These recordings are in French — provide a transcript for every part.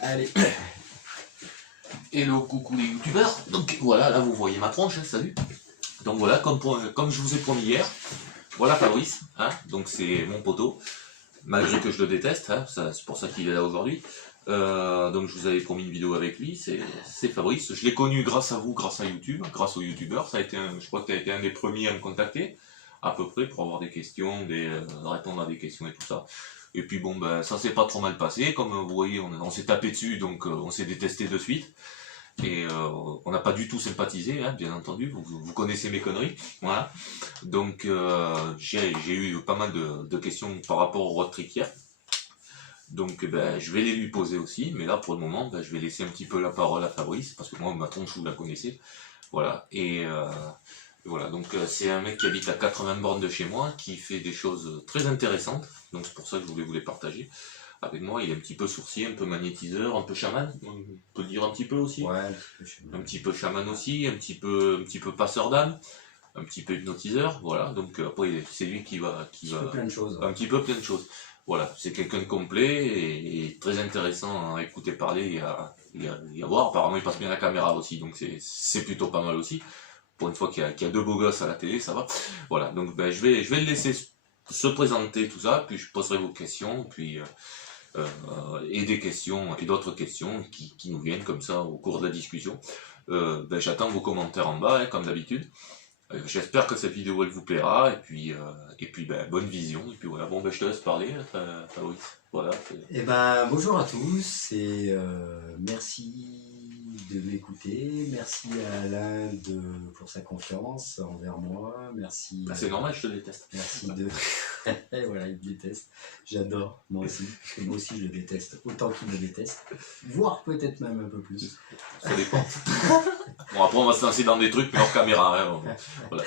Allez. Hello, coucou les youtubeurs. Donc voilà, là vous voyez ma tronche, hein, salut. Donc voilà, comme je vous ai promis hier, voilà Fabrice, hein, donc c'est mon poteau, malgré que je le déteste, hein, c'est pour ça qu'il est là aujourd'hui. Donc je vous avais promis une vidéo avec lui, c'est Fabrice. Je l'ai connu grâce à vous, grâce à YouTube, grâce aux youtubeurs. Ça a été je crois que tu as été un des premiers à me contacter, à peu près, pour avoir des questions, répondre à des questions et tout ça. Et puis bon, ben ça s'est pas trop mal passé, comme vous voyez, on s'est tapé dessus, donc on s'est détesté de suite. Et on n'a pas du tout sympathisé, hein, bien entendu, vous connaissez mes conneries, voilà. Donc j'ai eu pas mal de questions par rapport au road trip hier. Donc ben, je vais les lui poser aussi, mais là pour le moment, ben, je vais laisser un petit peu la parole à Fabrice, parce que moi ma tronche vous la connaissez, voilà. Et voilà, donc c'est un mec qui habite à 80 bornes de chez moi, qui fait des choses très intéressantes, donc c'est pour ça que je voulais vous les partager avec moi. Il est un petit peu sourcier, un peu magnétiseur, un peu chaman, on peut le dire un petit peu aussi. Ouais, Un petit peu chaman aussi, un petit peu passeur d'âme, un petit peu hypnotiseur, voilà. Donc après c'est lui qui va plein de choses. un petit peu plein de choses. Voilà, c'est quelqu'un de complet et très intéressant à écouter parler et à voir. Apparemment il passe bien la caméra aussi, donc c'est plutôt pas mal aussi. Pour une fois qu'il y a deux beaux gosses à la télé, ça va. Voilà, donc ben, je vais le laisser se présenter tout ça, puis je poserai vos questions, puis et des questions et d'autres questions qui nous viennent comme ça au cours de la discussion. Ben, j'attends vos commentaires en bas, hein, comme d'habitude. J'espère que cette vidéo elle vous plaira, et puis ben, bonne vision, et puis voilà, bon ben je te laisse parler, Fabrice. Voilà. Eh ben, bonjour à tous et merci de m'écouter. Merci à Alain pour sa confiance envers moi. Merci. Ben, c'est normal, je te déteste. Merci de. Et voilà, il me déteste. J'adore, moi aussi. Parce que moi aussi, je le déteste autant qu'il me déteste. Voire peut-être même un peu plus. Ça dépend. Bon, après, on va se lancer dans des trucs, mais hors caméra. Hein, voilà.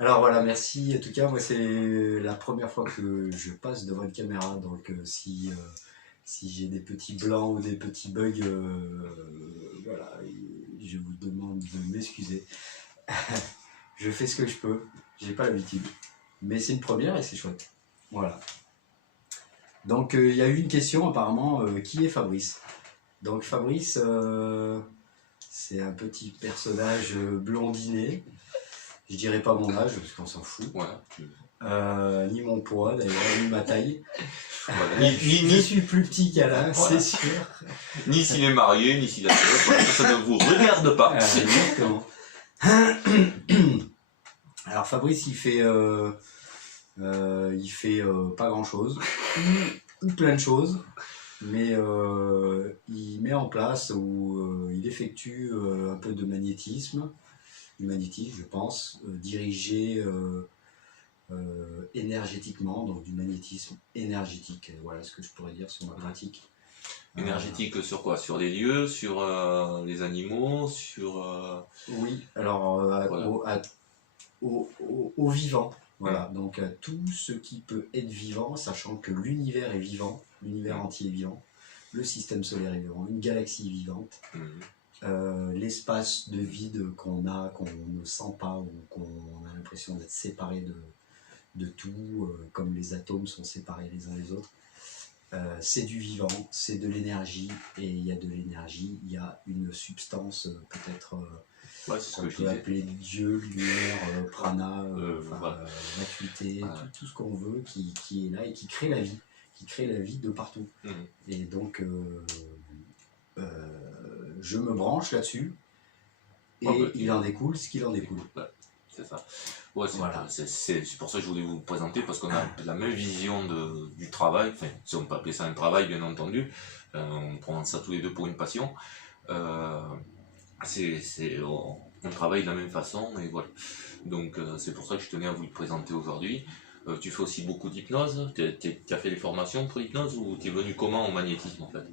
Alors voilà, merci. En tout cas, moi, c'est la première fois que je passe devant une caméra. Donc, si j'ai des petits blancs ou des petits bugs, voilà, je vous demande de m'excuser. Je fais ce que je peux. J'ai pas l'habitude. Mais c'est une première et c'est chouette. Voilà. Donc, il y a eu une question apparemment. Qui est Fabrice? Donc, Fabrice, c'est un petit personnage blondiné. Je dirais pas mon âge, parce qu'on s'en fout. Voilà. Ni mon poids, d'ailleurs, ni ma taille. Voilà. Je suis plus petit qu'Alain, voilà. c'est sûr. Ni s'il est marié, ni s'il a ça ne vous regarde pas. Exactement. Alors Fabrice, il fait pas grand-chose, ou plein de choses, mais il met en place ou il effectue un peu de magnétisme, je pense, dirigé énergétiquement, donc du magnétisme énergétique. Voilà ce que je pourrais dire sur ma pratique. Énergétique sur quoi? Sur les lieux, sur les animaux, sur... Oui, alors voilà. au vivant. Voilà, donc à tout ce qui peut être vivant, sachant que l'univers est vivant, l'univers entier est vivant, le système solaire est vivant, une galaxie est vivante, l'espace de vide qu'on ne sent pas ou qu'on a l'impression d'être séparé de tout, comme les atomes sont séparés les uns les autres. C'est du vivant, c'est de l'énergie, et il y a de l'énergie, il y a une substance peut-être qu'on peut appeler Dieu, lumière, prana, vacuité, tout ce qu'on veut qui est là et qui crée la vie de partout. Et donc je me branche là-dessus et il en découle ce qu'il en découle. C'est ça. Ouais, c'est pour ça que je voulais vous présenter, parce qu'on a la même vision du travail, enfin, si on peut appeler ça un travail, bien entendu, on prend ça tous les deux pour une passion. On travaille de la même façon, et voilà. Donc c'est pour ça que je tenais à vous le présenter aujourd'hui. Tu fais aussi beaucoup d'hypnose, tu as fait des formations pour l'hypnose, ou tu es venu comment au magnétisme en fait?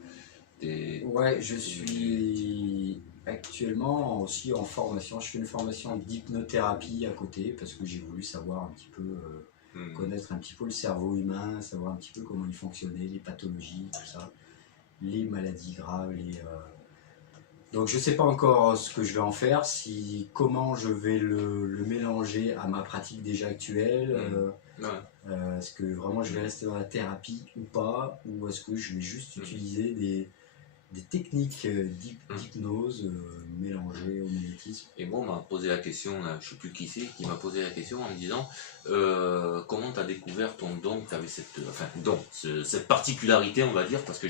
Ouais, je suis actuellement aussi en formation. Je fais une formation d'hypnothérapie à côté parce que j'ai voulu savoir un petit peu, connaître un petit peu le cerveau humain, savoir un petit peu comment il fonctionnait, les pathologies, tout ça, les maladies graves, Donc je sais pas encore ce que je vais en faire, comment je vais le mélanger à ma pratique déjà actuelle. Est-ce que vraiment je vais rester dans la thérapie ou pas, ou est-ce que je vais juste utiliser des techniques d'hypnose mélangées au magnétisme. Et moi, on m'a posé la question, là, je ne sais plus qui c'est, qui m'a posé la question en me disant comment tu as découvert ton don, que tu avais cette particularité, on va dire, parce que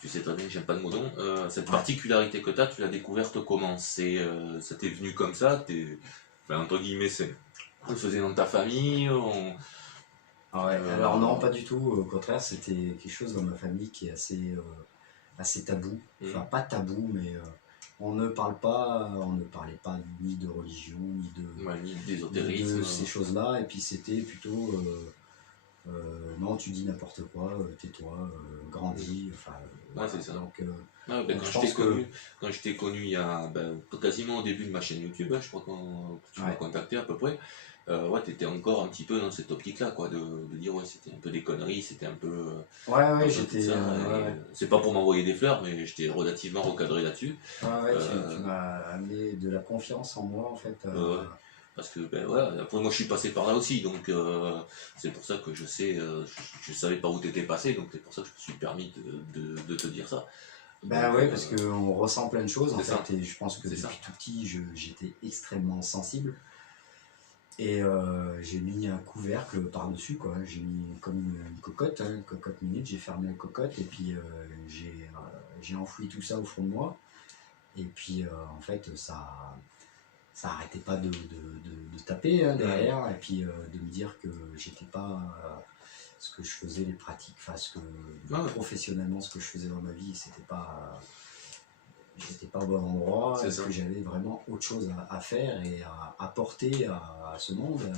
tu sais très bien que j'aime pas le mot don, cette particularité que tu l'as découverte comment? Ça t'est venu comme ça, entre guillemets, ça le faisait dans ta famille Alors non, pas du tout, au contraire, c'était quelque chose dans ma famille qui est assez tabou, enfin pas tabou, mais on ne parlait pas ni de religion, ni d'ésotérisme, de ces choses-là, et puis c'était plutôt non, tu dis n'importe quoi, tais-toi, grandis, c'est ça. Donc, quand je t'ai connu il y a quasiment au début de ma chaîne YouTube, je crois que tu m'as contacté à peu près. Tu étais encore un petit peu dans cette optique-là, quoi, de dire c'était un peu des conneries, c'était un peu. J'étais. C'est pas pour m'envoyer des fleurs, mais j'étais relativement recadré là-dessus. Tu m'as amené de la confiance en moi, en fait. Parce que après moi je suis passé par là aussi, donc c'est pour ça que je savais pas où t'étais passé, donc c'est pour ça que je me suis permis de te dire ça. Parce qu'on ressent plein de choses, en fait, et je pense que depuis tout petit, j'étais extrêmement sensible. Et j'ai mis un couvercle par-dessus, quoi. J'ai mis comme une cocotte, une cocotte minute, j'ai fermé la cocotte, et puis j'ai enfoui tout ça au fond de moi. Et puis en fait, ça arrêtait pas de taper derrière, et puis de me dire que j'étais pas ce que je faisais, les pratiques, professionnellement, ce que je faisais dans ma vie, j'étais pas au bon endroit, que j'avais vraiment autre chose à faire et à apporter à ce monde, à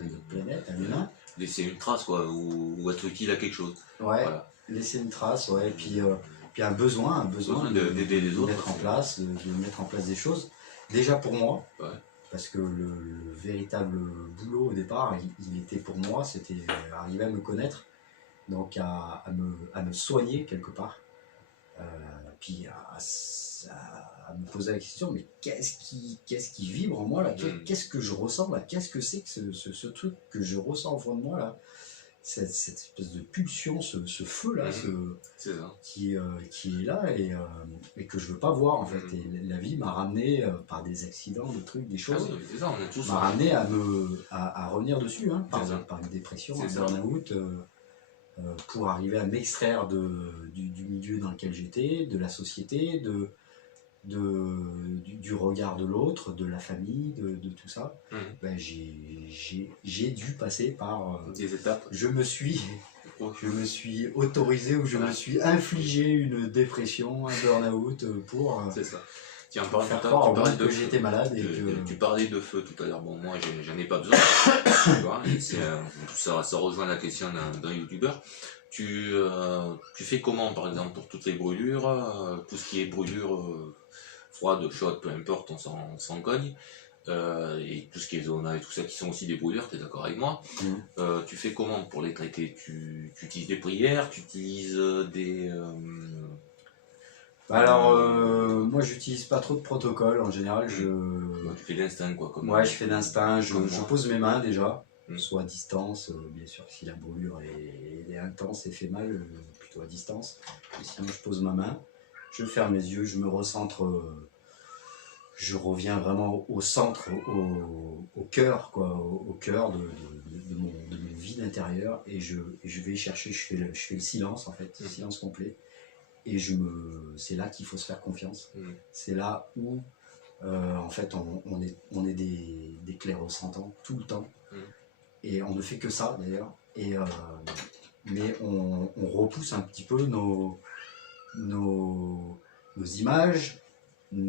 notre planète, à l'humain. Laisser une trace, quoi, ou être utile à quelque chose. Laisser une trace, et puis un besoin d'aider les autres, de mettre en place des choses. Déjà pour moi, parce que le véritable boulot au départ, il était pour moi, c'était arriver à me connaître, donc à me soigner quelque part, puis à me poser la question, mais qu'est-ce qui vibre en moi là, qu'est-ce que je ressens là, qu'est-ce que c'est que ce truc que je ressens au fond de moi là, cette espèce de pulsion, ce feu là, qui est là et que je veux pas voir en fait. Et la vie m'a ramené par des accidents, des trucs, des choses, m'a ramené à revenir dessus, par une dépression, un burn-out, pour arriver à m'extraire du milieu dans lequel j'étais, de la société, du regard de l'autre, de la famille, de tout ça. J'ai dû passer par des étapes. Je me suis autorisé, ou je me suis infligé une dépression, un burn-out pour faire croire que j'étais malade. Tu parlais de feu tout à l'heure. Bon, moi j'en ai pas besoin. Ça rejoint la question d'un youtubeur. Tu fais comment, par exemple, pour toutes les brûlures, tout ce qui est brûlure froide, chaude, peu importe, on s'en cogne, et tout ce qui est zona et tout ça qui sont aussi des brûlures, tu es d'accord avec moi. Tu fais comment pour les traiter? Tu utilises des prières, tu utilises des... moi j'utilise pas trop de protocole en général. Tu fais d'instinct, quoi. Je fais d'instinct, je pose mes mains déjà, soit à distance, bien sûr si la brûlure est intense et fait mal, plutôt à distance. Et sinon je pose ma main, je ferme les yeux, je me recentre, je reviens vraiment au centre, au cœur, quoi, au cœur de mon vide intérieur, et je vais chercher, je fais le silence en fait, silence complet. Et c'est là qu'il faut se faire confiance. C'est là où, en fait, on est des clairs-sentants tout le temps. Et on ne fait que ça, d'ailleurs. Mais on repousse un petit peu nos images, les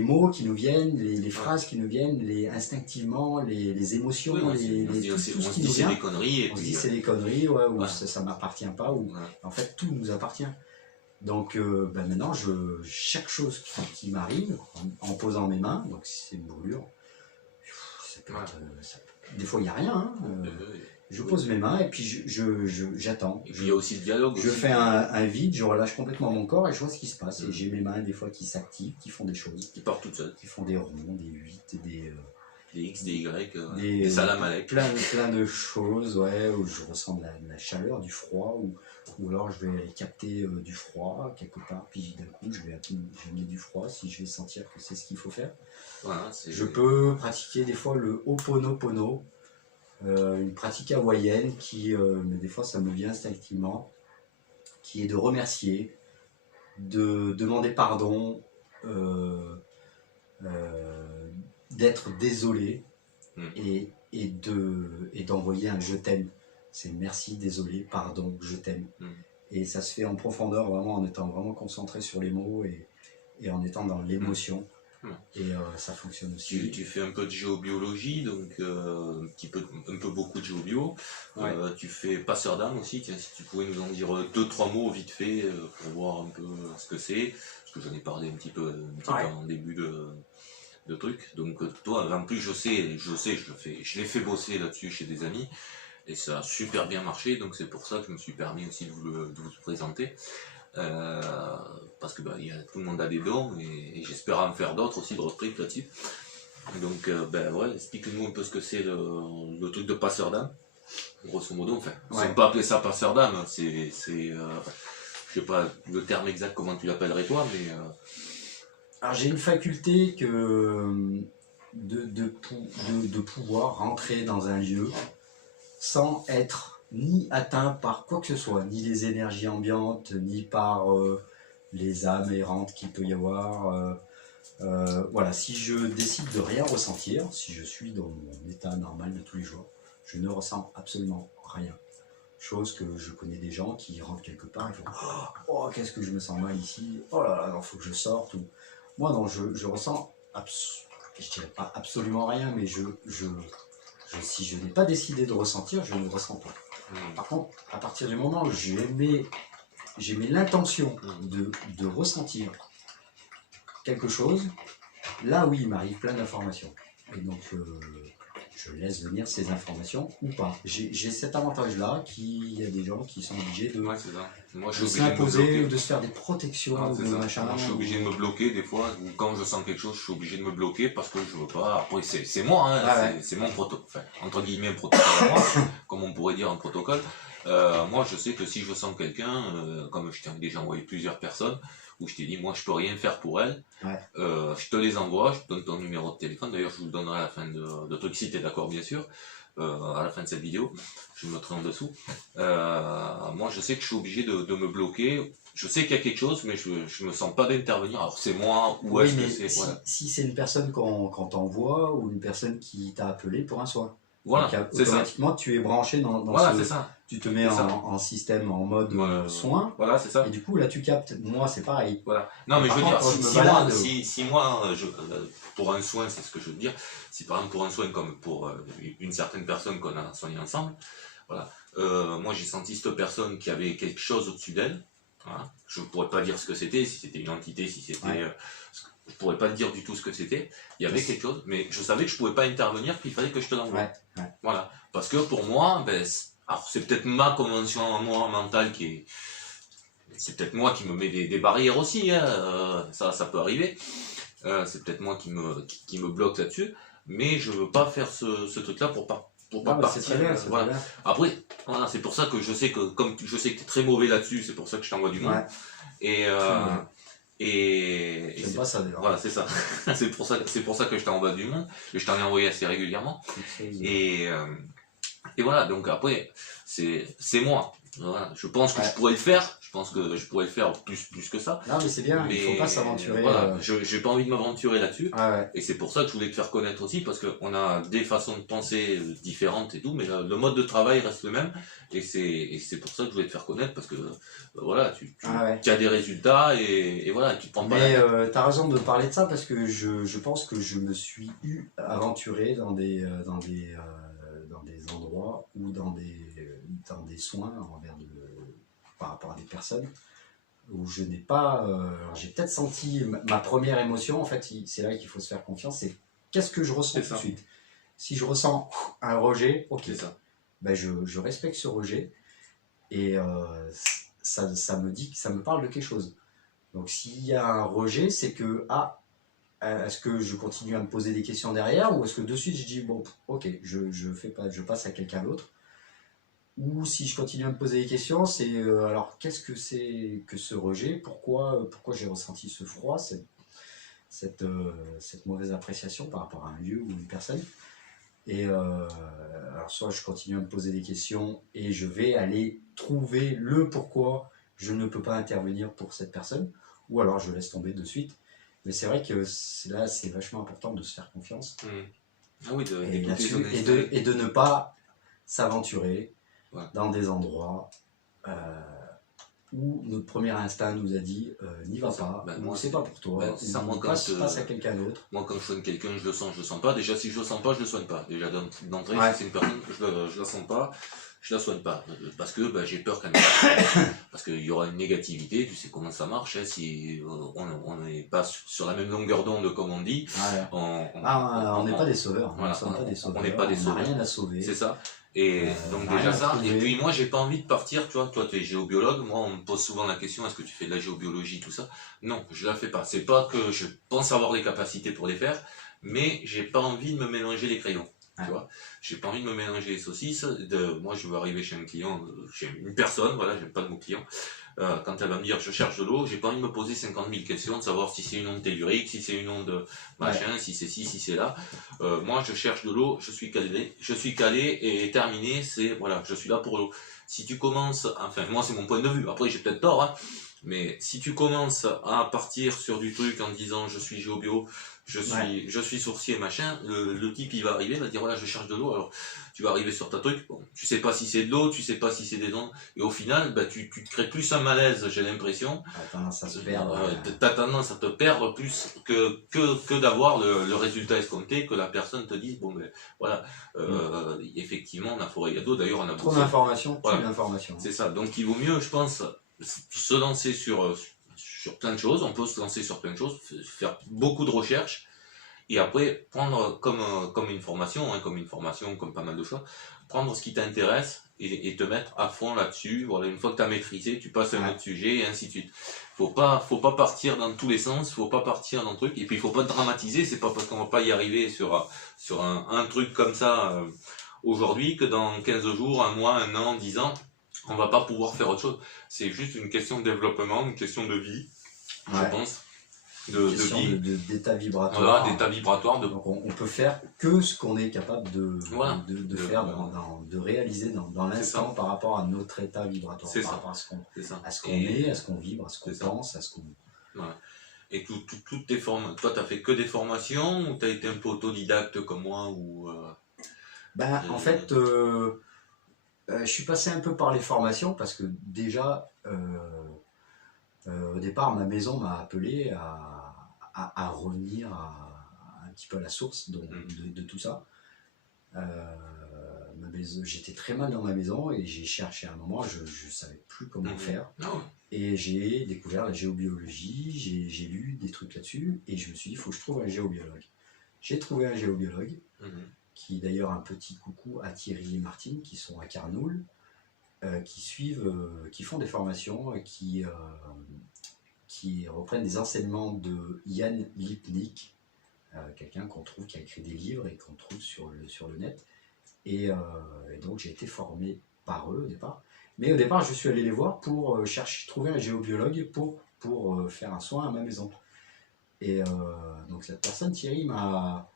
mots qui nous viennent, les phrases qui nous viennent, instinctivement, les émotions, tout ce qui nous vient. Des conneries, on se dit c'est des conneries, ou ça m'appartient pas, ou en fait tout nous appartient. Donc maintenant, chaque chose qui m'arrive, en posant mes mains, donc si c'est une brûlure, ça peut être, des fois il n'y a rien, Je pose mes mains et puis j'attends. Et puis il y a aussi le dialogue. Je aussi. fais un vide, je relâche complètement mon corps et je vois ce qui se passe. Et j'ai mes mains des fois qui s'activent, qui font des choses. Qui part toute seule. Qui font des ronds, des 8, des X, des Y, des salam alek. Plein de choses, ouais, où je ressens de la chaleur, du froid, ou alors je vais capter du froid quelque part, puis d'un coup je vais mettre du froid si je vais sentir que c'est ce qu'il faut faire. Voilà, je peux pratiquer des fois le Ho'oponopono, une pratique hawaïenne mais des fois ça me vient instinctivement, qui est de remercier, de demander pardon, d'être désolé et d'envoyer un je t'aime. C'est merci, désolé, pardon, je t'aime. Et ça se fait en profondeur, vraiment en étant vraiment concentré sur les mots et en étant dans l'émotion. Et ça fonctionne aussi. Tu fais un peu de géobiologie, donc un peu beaucoup de géobio. Ouais. Tu fais passeur d'âme aussi, tiens, si tu pouvais nous en dire 2-3 mots vite fait pour voir un peu ce que c'est, parce que j'en ai parlé un petit peu en début de truc. Donc toi, en plus je l'ai fait bosser là-dessus chez des amis, et ça a super bien marché, donc c'est pour ça que je me suis permis aussi de vous le présenter. Parce que tout le monde a des dons et j'espère en faire d'autres aussi de reprises là-dessus. Donc explique-nous un peu ce que c'est le truc de passeur d'âme, grosso modo. Enfin, on ne peut pas appeler ça passeur d'âme, je sais pas le terme exact comment tu l'appellerais toi, mais alors j'ai une faculté de pouvoir rentrer dans un lieu sans être ni atteint par quoi que ce soit, ni les énergies ambiantes, ni par les âmes errantes qu'il peut y avoir. Voilà, si je décide de rien ressentir, si je suis dans mon état normal de tous les jours, je ne ressens absolument rien. Chose que je connais des gens qui rentrent quelque part et font « Oh, qu'est-ce que je me sens mal ici, oh là là, il faut que je sorte. » Moi, non, je ressens, je dirais pas absolument rien, mais si je n'ai pas décidé de ressentir, je ne ressens pas. Par contre, à partir du moment où j'ai mis l'intention de ressentir quelque chose, là oui, il m'arrive plein d'informations. Et donc, je laisse venir ces informations ou pas. J'ai cet avantage-là qu'il y a des gens qui sont obligés de s'imposer ou de se faire des protections. Moi, je suis obligé de me bloquer des fois, ou quand je sens quelque chose, je suis obligé de me bloquer parce que je veux pas. Après, c'est moi, hein, c'est mon protocole, enfin, entre guillemets, un protocole à moi, comme on pourrait dire un protocole. Moi, je sais que si je sens quelqu'un, comme je t'ai déjà envoyé plusieurs personnes, où je t'ai dit, moi, je peux rien faire pour elle, je te les envoie, je te donne ton numéro de téléphone, d'ailleurs, je vous le donnerai à la fin de truc, si tu es d'accord, bien sûr, à la fin de cette vidéo, je me mettrai en dessous. Moi, je sais que je suis obligé de me bloquer, je sais qu'il y a quelque chose, mais je me sens pas d'intervenir, alors c'est moi, ou est-ce que c'est... Si c'est une personne qu'on t'envoie, ou une personne qui t'a appelé pour un soin. Voilà, donc, automatiquement, tu es branché dans c'est ça. Tu te mets en système, en mode soin. Voilà, c'est ça. Et du coup, là, tu captes. Moi, c'est pareil. Voilà. Non, mais je veux dire, si moi, pour un soin, c'est ce que je veux dire, si par exemple pour un soin comme pour une certaine personne qu'on a soigné ensemble, voilà, moi j'ai senti cette personne qui avait quelque chose au-dessus d'elle. Voilà. Je ne pourrais pas dire ce que c'était, si c'était une entité, si c'était... je ne pourrais pas te dire du tout ce que c'était. Il y avait quelque chose, mais je savais que je ne pouvais pas intervenir, puis il fallait que je te l'envoie. Voilà. Parce que pour moi, alors c'est peut-être ma convention moi, mentale qui est... C'est peut-être moi qui me mets des barrières aussi, hein. Ça peut arriver. C'est peut-être moi qui me bloque là-dessus, mais je ne veux pas faire ce truc-là pour pas partir. Très bien, voilà. Après, voilà, c'est pour ça que je sais que, comme je sais que tu es très mauvais là-dessus, c'est pour ça que je t'envoie du monde. Et j'aime pas ça d'ailleurs. Voilà, c'est ça. c'est pour ça que je t'envoie du monde. Et je t'en ai envoyé assez régulièrement. Et voilà, donc après, c'est moi. Voilà. Je pense que je pourrais le faire. Je pense que je pourrais le faire plus que ça. Non, mais c'est bien, il faut pas s'aventurer. Voilà, j'ai pas envie de m'aventurer là-dessus. Et c'est pour ça que je voulais te faire connaître aussi, parce qu'on a des façons de penser différentes et tout, mais le mode de travail reste le même. Et c'est pour ça que je voulais te faire connaître, parce que voilà, tu as des résultats et voilà, tu te prends pas. Mais tu as raison de parler de ça, parce que je pense que je me suis aventuré dans des endroits ou dans des soins par rapport à des personnes où je n'ai pas... j'ai peut-être senti ma première émotion, en fait, c'est là qu'il faut se faire confiance, c'est qu'est-ce que je ressens tout de suite. Si je ressens un rejet, ok. C'est ça. ben je respecte ce rejet et ça me dit, ça me parle de quelque chose. Donc s'il y a un rejet, c'est que, est-ce que je continue à me poser des questions derrière ou est-ce que de suite je dis, bon, ok, je passe à quelqu'un d'autre. Ou si je continue à me poser des questions, c'est alors qu'est-ce que c'est que ce rejet, pourquoi j'ai ressenti ce froid, cette mauvaise appréciation par rapport à un lieu ou une personne. Et alors soit je continue à me poser des questions et je vais aller trouver le pourquoi je ne peux pas intervenir pour cette personne, ou alors je laisse tomber de suite. Mais c'est vrai que là c'est vachement important de se faire confiance. Ah oui, et de ne pas s'aventurer ouais. dans des endroits où notre premier instinct nous a dit n'y va pas, moi c'est pas pour toi, passe à quelqu'un d'autre. Moi quand je soigne quelqu'un, je le sens pas. Déjà si je le sens pas, je le soigne pas. Déjà d'entrée, si c'est une personne, je la sens pas, je la soigne pas. Parce que j'ai peur qu'elle parce qu'il y aura une négativité, tu sais comment ça marche, hein, si on n'est pas sur la même longueur d'onde comme on dit. On n'est pas des sauveurs, on n'est pas des sauveurs, on n'a rien à sauver. C'est ça. Et donc déjà ça, et puis moi j'ai pas envie de partir, toi tu es géobiologue, moi on me pose souvent la question, est-ce que tu fais de la géobiologie, tout ça? Non, je la fais pas. C'est pas que je pense avoir les capacités pour les faire, mais j'ai pas envie de me mélanger les crayons. Tu vois, j'ai pas envie de me mélanger les saucisses. Moi je veux arriver chez un client, chez une personne, voilà, j'aime pas le mot client. Quand elle va me dire je cherche de l'eau, j'ai pas envie de me poser 50 000 questions, de savoir si c'est une onde tellurique, si c'est une onde machin, si c'est ci, si c'est là. Moi je cherche de l'eau, je suis calé et terminé, c'est voilà, je suis là pour l'eau. Si tu commences, enfin moi c'est mon point de vue, après j'ai peut-être tort, hein, mais si tu commences à partir sur du truc en disant je suis géobio, je suis sourcier, machin, le type il va arriver, il va dire voilà je cherche de l'eau, alors tu vas arriver sur ta truc, bon, tu sais pas si c'est de l'eau, tu sais pas si c'est des ondes, et au final tu te crées plus un malaise, j'ai l'impression. T'as tendance à se perdre. T'as tendance à te perdre plus que d'avoir le résultat escompté, que la personne te dise bon ben voilà, effectivement la forêt il y a d'eau, d'ailleurs on a trop d'informations, plus d'informations. C'est ça, donc il vaut mieux je pense se lancer sur plein de choses, on peut se lancer sur plein de choses, faire beaucoup de recherches, et après prendre comme une formation, comme pas mal de choses, prendre ce qui t'intéresse et te mettre à fond là-dessus. Voilà, une fois que tu as maîtrisé, tu passes à un autre sujet, et ainsi de suite. Faut pas partir dans tous les sens, faut pas partir dans le truc, et puis il faut pas dramatiser, c'est pas parce qu'on va pas y arriver sur un truc comme ça aujourd'hui que dans 15 jours, un mois, un an, 10 ans, on va pas pouvoir faire autre chose. C'est juste une question de développement, une question de vie, je pense. D'état vibratoire. Voilà, d'état vibratoire. Donc on peut faire que ce qu'on est capable de faire, de réaliser dans l'instant par rapport à notre état vibratoire, par rapport à ce qu'on est, à ce qu'on vibre, à ce qu'on pense, à ce qu'on... Voilà. Et toutes tes formations, toi tu as fait que des formations ou tu as été un peu autodidacte comme moi ou en fait, je suis passé un peu par les formations parce que déjà, au départ, ma maison m'a appelé à revenir un petit peu à la source de tout ça. J'étais très mal dans ma maison et j'ai cherché à un moment, je ne savais plus comment faire. Et j'ai découvert la géobiologie, j'ai lu des trucs là-dessus et je me suis dit, il faut que je trouve un géobiologue. J'ai trouvé un géobiologue qui d'ailleurs un petit coucou à Thierry et Martine qui sont à Carnoul, qui font des formations, qui reprennent des enseignements de Yann Lipnik, quelqu'un qu'on trouve qui a écrit des livres et qu'on trouve sur le net. Et donc j'ai été formé par eux au départ. Mais au départ, je suis allé les voir pour trouver un géobiologue pour faire un soin à ma maison. Et donc cette personne, Thierry, m'a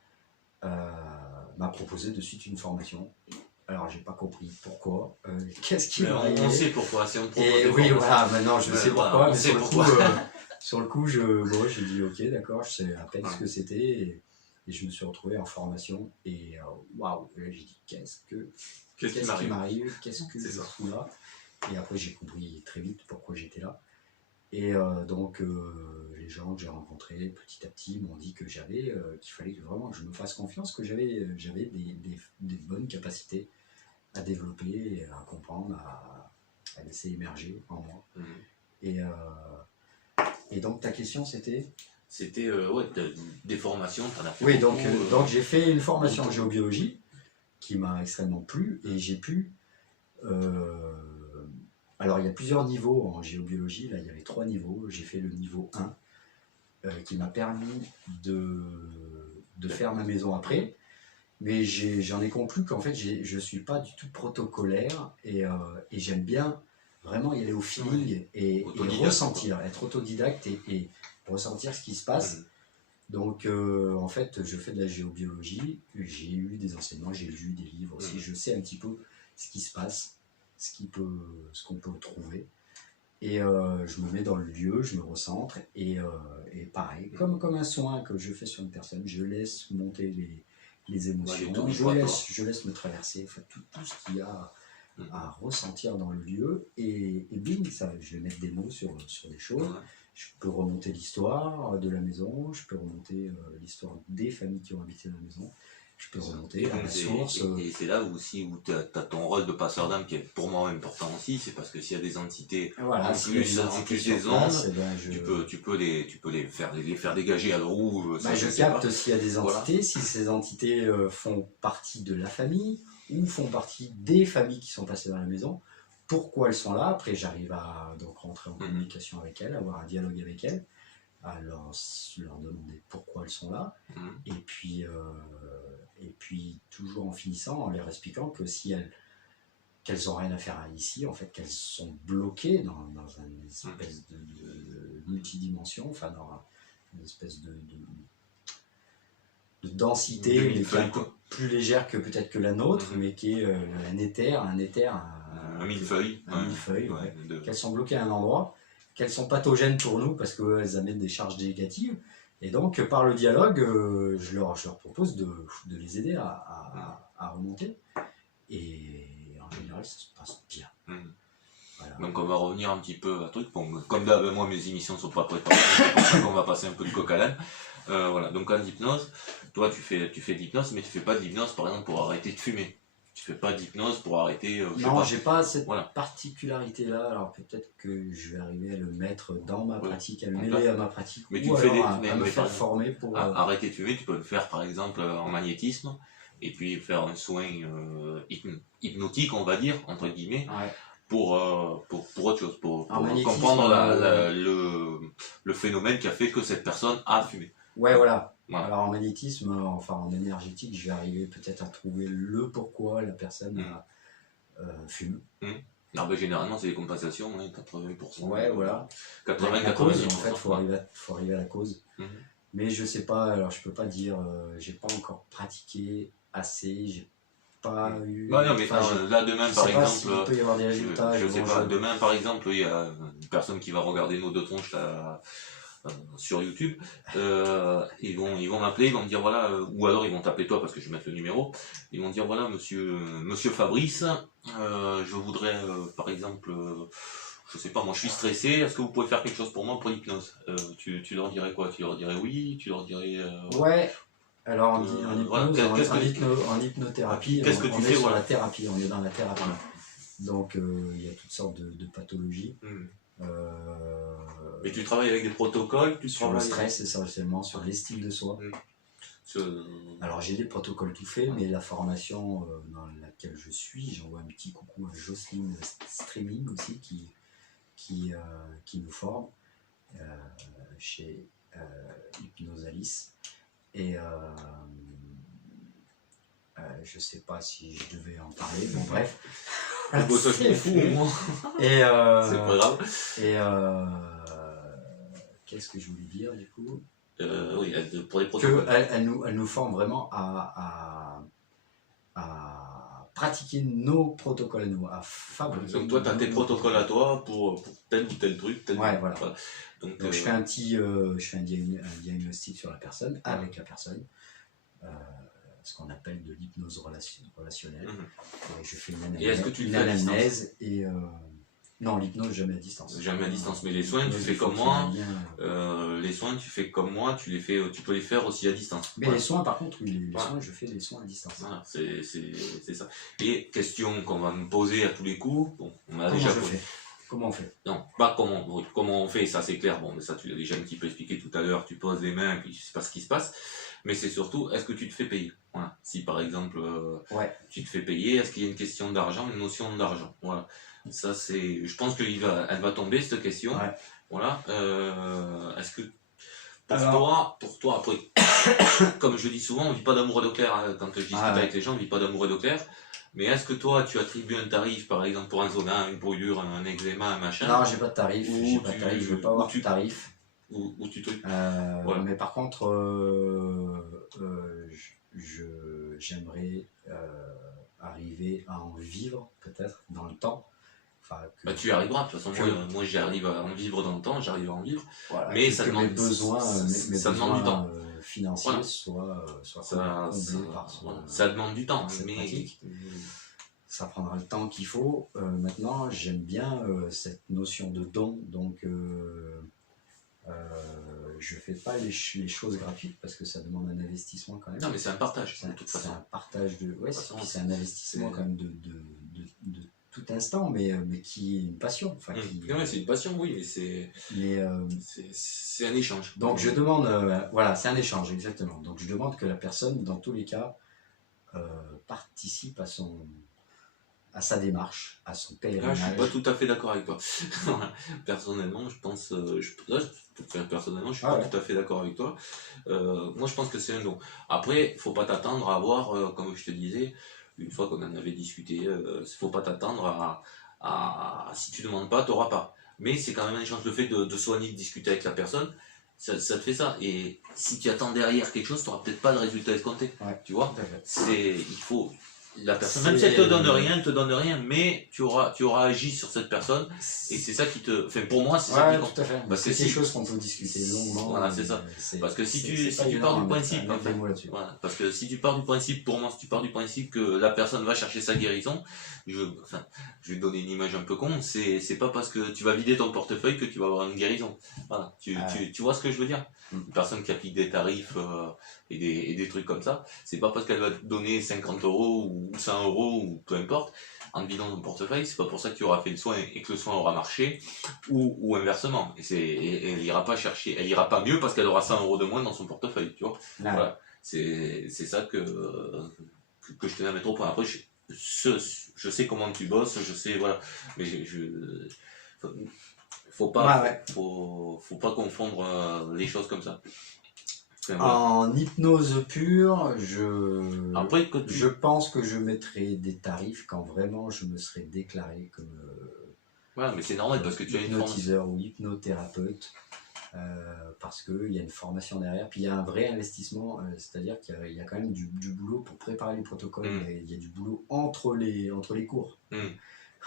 proposé de suite une formation. Alors j'ai pas compris pourquoi, qu'est-ce qui m'a arrivé. On sait pourquoi, si on propose des formations. Voilà, maintenant je sais pourquoi, mais sur le coup, j'ai dit ok, d'accord, je sais à peine ce que c'était, et je me suis retrouvé en formation, et waouh, j'ai dit qu'est-ce qui m'arrive, qu'est-ce que je fous là. Et après j'ai compris très vite pourquoi j'étais là. Et donc les gens que j'ai rencontrés petit à petit m'ont dit que qu'il fallait que vraiment que je me fasse confiance, que j'avais des bonnes capacités à développer, à comprendre, à laisser émerger en moi. Et donc ta question c'était des formations, t'en as fait. Oui, donc j'ai fait une formation en géobiologie qui m'a extrêmement plu, et j'ai pu Euh, alors, il y a plusieurs niveaux en géobiologie. Là, il y avait 3 niveaux. J'ai fait le niveau 1 qui m'a permis de faire ma maison après. Mais j'en ai conclu qu'en fait, je ne suis pas du tout protocolaire et j'aime bien vraiment y aller au feeling et ressentir, être autodidacte et ressentir ce qui se passe. Donc, en fait, je fais de la géobiologie, j'ai eu des enseignements, j'ai lu des livres aussi, je sais un petit peu ce qui se passe, ce qu'on peut trouver. Et je me mets dans le lieu, je me recentre et pareil, comme un soin que je fais sur une personne, je laisse monter les émotions, je laisse me traverser, enfin, tout ce qu'il y a à ressentir dans le lieu et bing, ça, je vais mettre des mots sur des choses. Je peux remonter l'histoire de la maison, je peux remonter l'histoire des familles qui ont habité la maison, je peux remonter à la source. Et c'est là aussi où tu as ton rôle de passeur d'âme qui est pour moi important aussi, c'est parce que s'il y a des entités en plus des ondes, tu peux les faire dégager à l'heure où... je capte s'il y a des entités, si ces entités font partie de la famille ou font partie des familles qui sont passées dans la maison. Pourquoi elles sont là, après j'arrive à donc rentrer en communication avec elles, avoir un dialogue avec elles, à leur demander pourquoi elles sont là, et puis toujours en finissant, en leur expliquant que si qu'elles n'ont rien à faire ici, en fait qu'elles sont bloquées dans une espèce de multidimension, enfin dans une espèce de densité, mais qui est un peu plus légère que peut-être que la nôtre, mais qui est un éther, un millefeuille, ouais. Qu'elles sont bloquées à un endroit, qu'elles sont pathogènes pour nous parce qu'elles amènent des charges négatives. Et donc, par le dialogue, je leur propose de les aider à remonter. Et en général, ça se passe bien. Voilà. Donc, on va revenir un petit peu à truc. Bon, comme d'hab, moi, mes émissions ne sont pas préparées, c'est pour ça qu'on va passer un peu de coq à l'âne. Voilà. Donc, en hypnose, toi, tu fais de l'hypnose, mais tu fais pas de l'hypnose, par exemple, pour arrêter de fumer. Tu fais pas d'hypnose pour arrêter... non, j'ai pas cette particularité-là. Alors peut-être que je vais arriver à le mettre dans ma pratique, à le mêler à ma pratique, mais ou alors à me faire former pour... Arrêter de fumer, tu peux le faire par exemple en magnétisme, et puis faire un soin hypnotique, on va dire, entre guillemets, pour autre chose, pour comprendre le phénomène qui a fait que cette personne a fumé. Ouais, voilà. Alors en magnétisme, enfin en énergétique, je vais arriver peut-être à trouver le pourquoi la personne fume. Non, ben, généralement c'est des compensations, 80%. Ouais, voilà. 80-90%. En fait, faut arriver à la cause. Mais je sais pas, alors je peux pas dire, j'ai pas encore pratiqué assez, j'ai pas eu... non, mais là demain par exemple, il peut y avoir des résultats. Je sais pas, demain par exemple, il y a une personne qui va regarder nos deux tronches là, sur YouTube, ils vont m'appeler, ils vont me dire voilà, ou alors ils vont t'appeler toi parce que je vais mettre le numéro, ils vont dire voilà monsieur Fabrice, je voudrais par exemple, je sais pas moi je suis stressé, est-ce que vous pouvez faire quelque chose pour moi pour l'hypnose? Tu leur dirais quoi? Tu leur dirais oui, tu leur dirais... Ouais, alors en hypnothérapie, qu'est-ce que tu fais, sur la thérapie, on est dans la thérapie. Donc il y a toutes sortes de pathologies. Et tu travailles avec des protocoles, sur le stress essentiellement, sur l'estime de soi. Alors j'ai des protocoles tout faits, mais la formation dans laquelle je suis, j'envoie un petit coucou à Jocelyne Streaming aussi qui nous forme chez Hypnosalis. Et je sais pas si je devais en parler, bon bref. Ça je m'en fous au moins. Et c'est pas grave. Et qu'est-ce que je voulais dire du coup? Oui, pour les protocoles. Elle nous forme vraiment à pratiquer nos protocoles à nous, à fabriquer. Donc toi, tu as tes protocoles à toi pour tel ou tel truc. Voilà. Donc je fais un diagnostic sur la personne, avec la personne. Ce qu'on appelle de l'hypnose relationnelle. Et je fais une anamnèse et non, l'hypnose jamais à distance. Jamais à distance, mais les soins tu fais comme moi. Les soins tu fais comme moi, tu peux les faire aussi à distance. Mais les soins par contre, oui, les soins, je fais les soins à distance. Voilà, c'est ça. Et question qu'on va me poser à tous les coups, bon, on a déjà posé. Comment on fait? Non, pas comment on fait, ça c'est clair, bon, mais ça tu l'as déjà un petit peu expliqué tout à l'heure, tu poses les mains et puis je sais pas ce qui se passe. Mais c'est surtout, est-ce que tu te fais payer? Voilà. Si par exemple, Ouais. tu te fais payer, est-ce qu'il y a une question d'argent, une notion d'argent? Voilà. Ça, c'est. Je pense qu'elle va tomber, cette question. Ouais. Voilà. Est-ce que. Alors, Pour toi, après, comme je dis souvent, on vit pas d'amour et d'eau claire, hein. Quand je discute avec les gens, on vit pas d'amour et d'eau claire. Mais est-ce que toi, tu attribues un tarif, par exemple, pour un zona, une brûlure, un eczéma, un machin? non, j'ai pas de tarif. J'ai pas de tarif. Je veux pas avoir de tarif. Ou tu trucs. Voilà. Mais par contre, j'aimerais arriver à en vivre peut-être dans le temps. Enfin, Bah, tu y arriveras, de toute façon, moi j'arrive à en vivre dans le temps, j'arrive à en vivre. Voilà, mais ça demande, mes besoins, ça demande du temps. Financiers voilà. soient comblés par ce. Voilà. Ça demande du temps, mais pratique. Ça prendra le temps qu'il faut. Maintenant, j'aime bien cette notion de don, donc je fais pas les choses gratuites parce que ça demande un investissement quand même. Non, mais c'est un partage, de toute façon. C'est un partage de. Ouais, c'est un investissement quand même de tout instant, mais qui est une passion. Enfin, ouais, c'est une passion, oui, mais c'est un échange. Donc je demande, voilà, c'est un échange, exactement. Donc je demande que la personne, dans tous les cas, participe à sa démarche, à son pèlerinage. Je suis pas tout à fait d'accord avec toi. Personnellement, je pense, personnellement, je suis pas tout à fait d'accord avec toi. Moi, je pense que c'est un don. Après, faut pas t'attendre à avoir, comme je te disais, une fois qu'on en avait discuté, faut pas t'attendre à si tu demandes pas, t'auras pas. Mais c'est quand même un échange. Le fait de soigner, de discuter avec la personne, ça te fait ça. Et si tu attends derrière quelque chose, tu n'auras peut-être pas le résultat escompté. Tu vois, il faut. La personne, même si elle te donne rien, mais tu auras agi sur cette personne, et c'est ça qui te. Enfin, pour moi, c'est ça qui compte. Tout à fait. Parce que c'est quelque chose qu'on peut discuter longuement. Voilà, c'est ça. Parce que si tu pars du principe, voilà, parce que si tu pars du principe, pour moi, si tu pars du principe que la personne va chercher sa guérison, je vais te donner une image un peu con, c'est pas parce que tu vas vider ton portefeuille que tu vas avoir une guérison. Voilà, tu vois ce que je veux dire? Une personne qui applique des tarifs et des trucs comme ça, c'est pas parce qu'elle va te donner 50 euros ou 100 euros ou peu importe, en te vidant ton portefeuille, c'est pas pour ça que tu auras fait le soin et que le soin aura marché, ou inversement. Et elle ira pas chercher, elle ira pas mieux parce qu'elle aura 100 euros de moins dans son portefeuille, tu vois. Voilà. C'est ça que je tenais à mettre au point. Après, je sais comment tu bosses, je sais, voilà, mais faut pas confondre les choses comme ça. En hypnose pure, je pense que je mettrai des tarifs quand vraiment je me serai déclaré comme mais c'est normal parce que tu as une hypnotiseur ou hypnothérapeute, parce qu'il y a une formation derrière, puis il y a un vrai investissement, c'est-à-dire qu'il y a quand même du boulot pour préparer les protocoles, il y a du boulot entre les cours,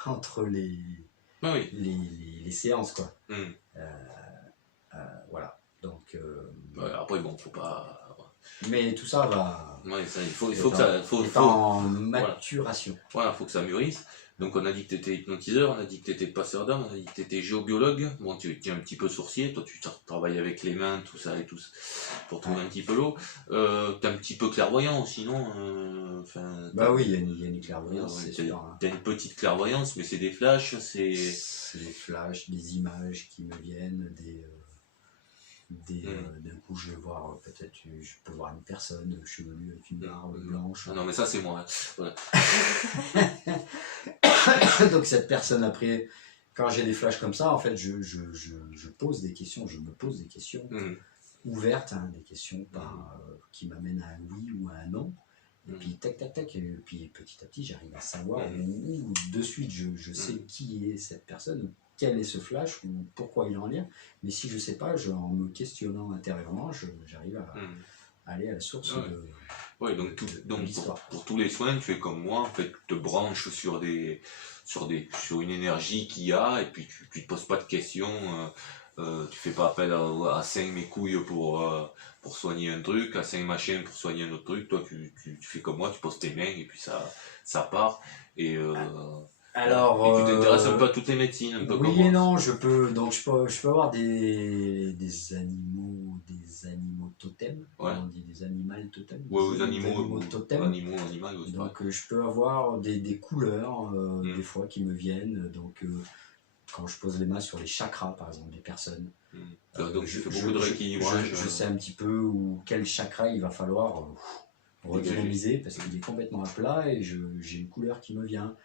entre les séances, quoi. Voilà. Donc, après, bon, faut pas. Mais tout ça va. Ouais, ça, il faut que ça. Faut en maturation. Voilà, faut que ça mûrisse. Donc, on a dit que tu étais hypnotiseur, on a dit que tu étais passeur d'âme, on a dit que tu étais géobiologue. Bon, tu es un petit peu sourcier, toi, tu travailles avec les mains, tout ça et tout, pour trouver un petit peu l'eau. Tu es un petit peu clairvoyant aussi, non? Oui, il y a une clairvoyance, c'est sûr. Tu as une petite clairvoyance, mais c'est des flashs, c'est des flashs, des images qui me viennent, d'un coup je vais voir, peut-être je peux voir une personne chevelue avec une barbe blanche. Non mais ça c'est moi. Voilà. Donc cette personne, après, quand j'ai des flashs comme ça, en fait je pose des questions, je me pose des questions ouvertes, des questions qui m'amènent à un oui ou à un non. Et puis tac tac tac, et puis petit à petit j'arrive à savoir, ou de suite je sais qui est cette personne, quel est ce flash, ou pourquoi il est en lien. Mais si je ne sais pas, en me questionnant intérieurement, j'arrive à aller à la source de l'histoire. Pour tous les soins, tu fais comme moi, en fait, tu te branches sur une énergie qu'il y a, et puis tu ne te poses pas de questions. Tu fais pas appel à 5 mes couilles pour soigner un truc, à 5 machines pour soigner un autre truc. Toi, tu fais comme moi, tu poses tes mains, et puis ça part. Et tu t'intéresses un peu à toutes les médecines, un peu comme moi. Oui et non, je peux avoir des animaux totems, on dit des animaux totems. Ouais, des animaux totems. Donc je peux avoir des couleurs, des fois qui me viennent. Donc quand je pose les mains sur les chakras, par exemple, des personnes. Donc tu fais beaucoup de rééquilibrage. Je sais un petit peu quel chakra il va falloir redynamiser parce qu'il est complètement à plat et j'ai une couleur qui me vient.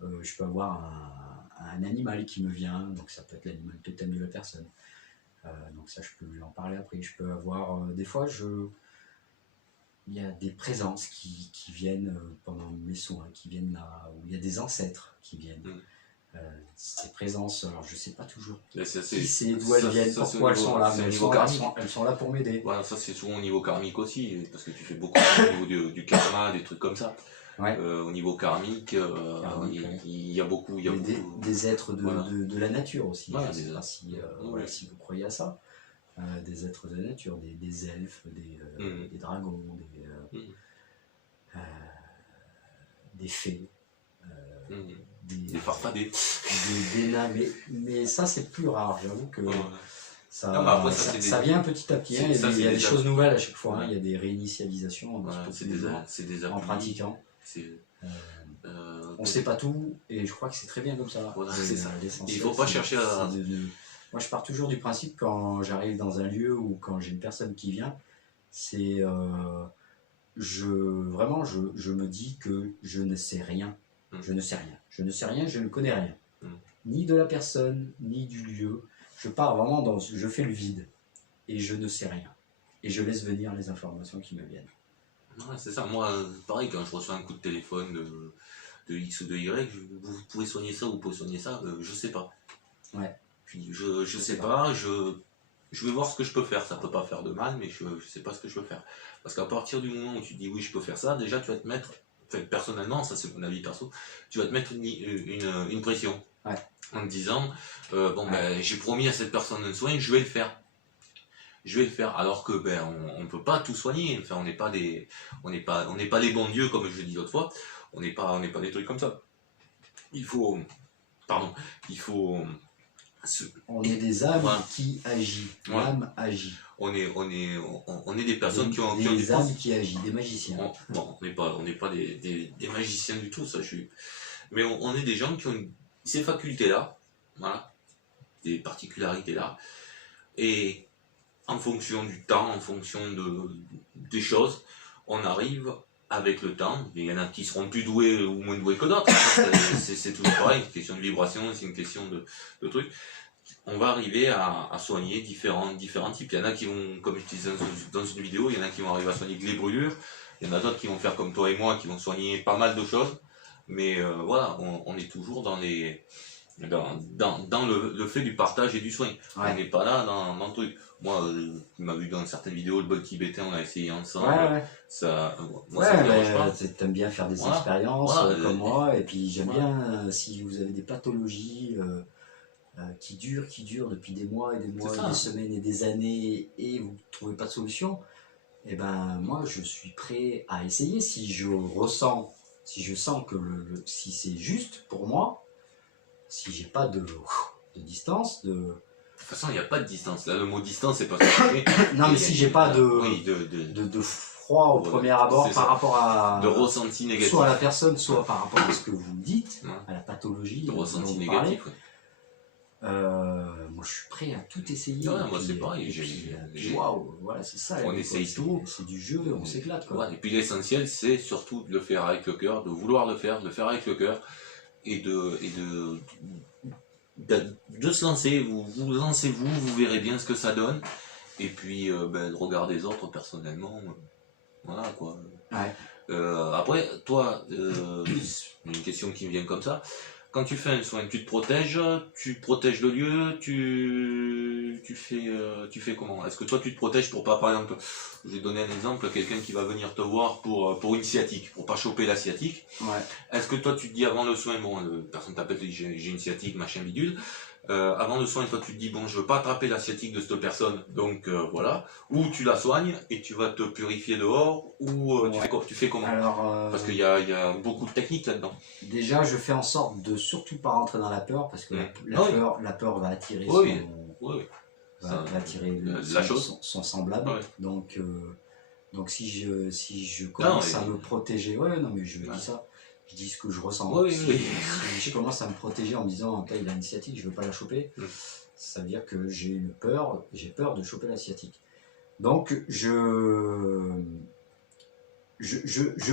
Je peux avoir un animal qui me vient, donc ça peut être l'animal totem de la personne. Donc ça, je peux lui en parler après. Je peux avoir, des fois, il y a des présences qui viennent pendant mes soins, qui viennent là, où il y a des ancêtres qui viennent. Ces présences, alors je sais pas toujours qui c'est, d'où elles viennent, pourquoi elles sont là, mais elles sont là pour m'aider. Voilà, ça c'est souvent au niveau karmique aussi, parce que tu fais beaucoup au niveau du karma, des trucs comme ça. Ouais. Au niveau karmique, il y a beaucoup. Des êtres de la nature aussi. Voilà, je ne sais pas si vous croyez à ça. Des êtres de la nature, des elfes, des dragons, des fées. Des farfadets. Des nains, mais ça c'est plus rare, j'avoue que ça vient petit à petit, il y a des choses nouvelles à chaque fois, il y a des réinitialisations en pratiquant. On ne sait pas tout et je crois que c'est très bien comme ça. Voilà, c'est ça. Il ne faut pas chercher à... Moi je pars toujours du principe quand j'arrive dans un lieu ou quand j'ai une personne qui vient, c'est je me dis que je ne sais rien. Je ne sais rien. Je ne sais rien, je ne connais rien. Ni de la personne, ni du lieu. Je pars vraiment je fais le vide. Et je ne sais rien. Et je laisse venir les informations qui me viennent. Ouais, c'est ça. Moi, pareil, quand je reçois un coup de téléphone de X ou de Y, vous pouvez soigner ça, vous pouvez soigner ça, je sais pas. Ouais. Puis je sais pas, je vais voir ce que je peux faire. Ça peut pas faire de mal, mais je sais pas ce que je peux faire. Parce qu'à partir du moment où tu dis oui, je peux faire ça, déjà tu vas te mettre... Enfin, personnellement, ça c'est mon avis perso, tu vas te mettre une pression en te disant ben, j'ai promis à cette personne un soin, je vais le faire. Je vais le faire, alors que ben on ne peut pas tout soigner. Enfin, on n'est pas des bons dieux comme je l'ai dit l'autre fois. On n'est pas des trucs comme ça. On est des âmes qui agissent. L'âme agit. On est des personnes qui ont des âmes qui agissent, des magiciens. On n'est pas des magiciens du tout, ça je suis. Mais on est des gens qui ont ces facultés-là, voilà, des particularités-là, et en fonction du temps, en fonction des choses, on arrive avec le temps. Il y en a qui seront plus doués ou moins doués que d'autres. C'est toujours pareil, c'est une question de vibration, c'est une question de trucs. On va arriver à soigner différents types. Il y en a qui vont, comme je disais dans une vidéo, il y en a qui vont arriver à soigner que les brûlures. Il y en a d'autres qui vont faire comme toi et moi, qui vont soigner pas mal de choses. Mais voilà, on est toujours dans le fait du partage et du soin. On n'est pas là dans le truc. Moi, tu m'as vu dans certaines vidéos, le bol tibétain, on a essayé ensemble. Ça me dérange pas. T'aimes bien faire des expériences comme moi, et puis j'aime bien si vous avez des pathologies qui durent depuis des mois et des mois, des semaines et des années, et vous ne trouvez pas de solution, et ben moi je suis prêt à essayer si je sens que si c'est juste pour moi, si j'ai pas de distance, de toute façon, il n'y a pas de distance. Là, le mot distance, c'est pas ça. Non, mais si j'ai pas de froid au premier abord par rapport à... De ressenti négatif. Soit à la personne, soit par rapport à ce que vous me dites, à la pathologie. De ressenti négatif, moi, je suis prêt à tout essayer. Ouais, moi, c'est pareil. Waouh, voilà, c'est ça. On essaye tout. C'est du jeu, on s'éclate, quoi. Ouais, et puis l'essentiel, c'est surtout de le faire avec le cœur, de vouloir le faire avec le cœur, et de se lancer. Vous lancez-vous, vous verrez bien ce que ça donne, et puis de regarder les autres personnellement, voilà quoi. Après, toi, une question qui me vient comme ça, quand tu fais un soin, tu protèges le lieu, tu fais comment? Est-ce que toi tu te protèges pour pas, par exemple, je vais donner un exemple, quelqu'un qui va venir te voir pour une sciatique, pour pas choper la sciatique. Est-ce que toi tu te dis avant le soin, bon, personne t'appelle, j'ai une sciatique, machin bidule, avant le soin, toi tu te dis, bon, je veux pas attraper la sciatique de cette personne, donc voilà, ou tu la soignes et tu vas te purifier dehors, ou tu fais comment? Alors, parce qu'il y a beaucoup de techniques là-dedans. Déjà, je fais en sorte de surtout pas rentrer dans la peur, parce que la peur va attirer va attirer son semblable. Donc si je commence à me protéger, mais je dis ça. je dis ce que je ressens. Oui, oui. Si je commence à me protéger en me disant « il a une sciatique, je ne veux pas la choper ça veut dire que j'ai peur de choper la sciatique. Donc je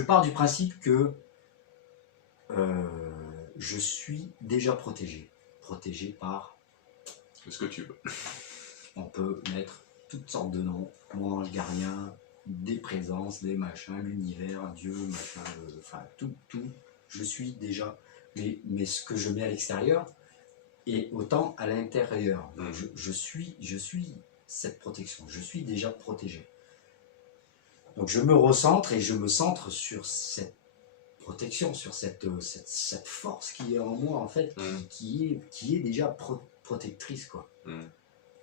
pars du principe que je suis déjà protégé par... Ce que tu veux. On peut mettre toutes sortes de noms, mon ange gardien, des présences, des machins, l'univers, Dieu, machin, enfin tout, je suis déjà, mais ce que je mets à l'extérieur est autant à l'intérieur. Je suis cette protection, je suis déjà protégé. Donc je me recentre et je me centre sur cette protection, sur cette force qui est en moi en fait, qui est déjà protectrice quoi.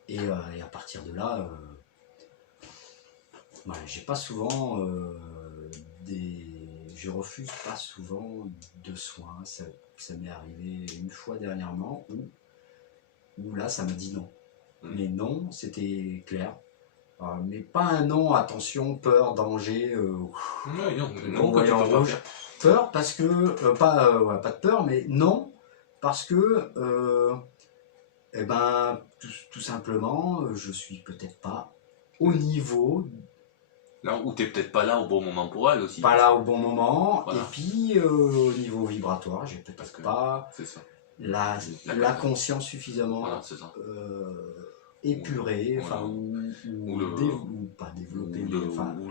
Et à partir de là, j'ai pas souvent je refuse pas souvent de soins. Ça m'est arrivé une fois dernièrement où là ça m'a dit non. Mais non, c'était clair. Mais pas un non, attention, peur, danger. Non, que tu peux pas faire. Peur parce que pas de peur, mais non parce que tout simplement, je suis peut-être pas au niveau. Non, ou t'es peut-être pas là au bon moment pour elle aussi. Pas là au bon moment, voilà. Et puis au niveau vibratoire, j'ai peut-être pas la conscience suffisamment épurée, ou pas développée,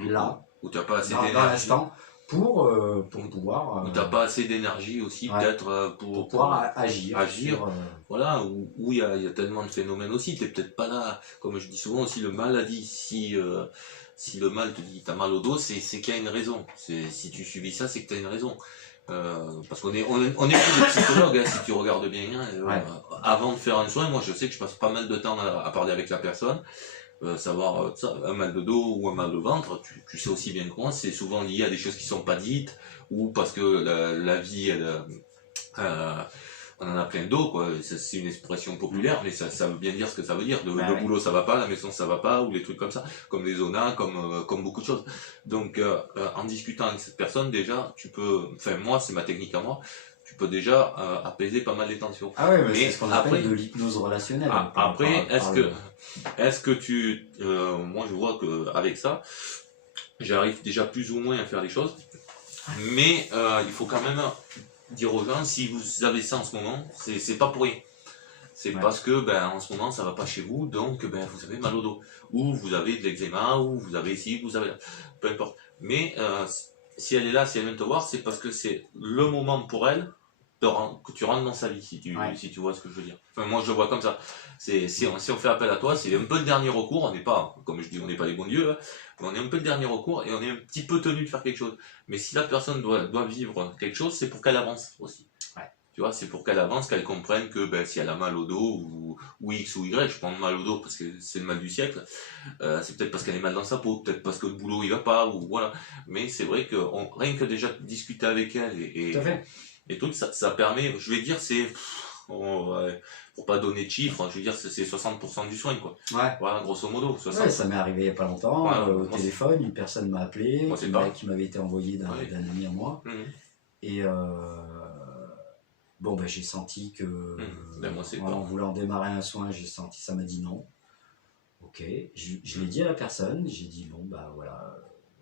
là, où t'as pas assez d'énergie. Dans l'instant. Pour pouvoir... Où t'as pas assez d'énergie aussi, peut-être, pour pouvoir agir. Voilà, où il y a tellement de phénomènes aussi. T'es peut-être pas là, comme je dis souvent aussi, le mal a dit. Si le mal te dit t'as mal au dos, c'est qu'il y a une raison. Si tu subis ça, c'est que t'as une raison. Parce qu'on est plus des psychologues, hein, si tu regardes bien. Avant de faire un soin, moi je sais que je passe pas mal de temps à parler avec la personne. Savoir un mal de dos ou un mal de ventre, tu sais aussi bien que moi, c'est souvent lié à des choses qui sont pas dites, ou parce que la vie, on en a plein le dos, quoi. C'est une expression populaire, mais ça veut bien dire ce que ça veut dire. Le boulot ça va pas, la maison ça va pas, ou les trucs comme ça, comme les zonas, comme beaucoup de choses. Donc en discutant avec cette personne, déjà, moi c'est ma technique à moi, tu peux déjà apaiser pas mal les tensions. Ah ouais, mais c'est ce qu'on appelle de l'hypnose relationnelle. Après, est-ce que moi je vois que avec ça, j'arrive déjà plus ou moins à faire les choses, mais il faut quand même dire aux gens, si vous avez ça en ce moment, c'est pas pour rien. C'est parce que en ce moment ça va pas chez vous, donc vous avez mal au dos, ou vous avez de l'eczéma, ou vous avez ici, vous avez là, peu importe. Mais si elle est là, si elle vient te voir, c'est parce que c'est le moment pour elle que tu rentres dans sa vie, si tu vois ce que je veux dire. Enfin, moi je le vois comme ça. Si on fait appel à toi, c'est un peu le dernier recours. On n'est pas, comme je dis, on n'est pas les bons dieux, mais on est un peu le dernier recours et on est un petit peu tenu de faire quelque chose. Mais si la personne doit vivre quelque chose, c'est pour qu'elle avance aussi. Tu vois, c'est pour qu'elle avance, qu'elle comprenne que si elle a mal au dos ou X ou Y, je prends mal au dos parce que c'est le mal du siècle, c'est peut-être parce qu'elle est mal dans sa peau, peut-être parce que le boulot il va pas, ou voilà. Mais c'est vrai que rien que déjà discuter avec elle et tout, ça permet, je vais dire, pour pas donner de chiffres, je veux dire, c'est 60% du soin, quoi. Voilà, grosso modo. 60%. Ouais, ça m'est arrivé il y a pas longtemps, au téléphone, une personne m'a appelé, qui m'avait été envoyé d'un ami à moi. Et j'ai senti que, en voulant démarrer un soin, ça m'a dit non. Ok, je l'ai dit à la personne, j'ai dit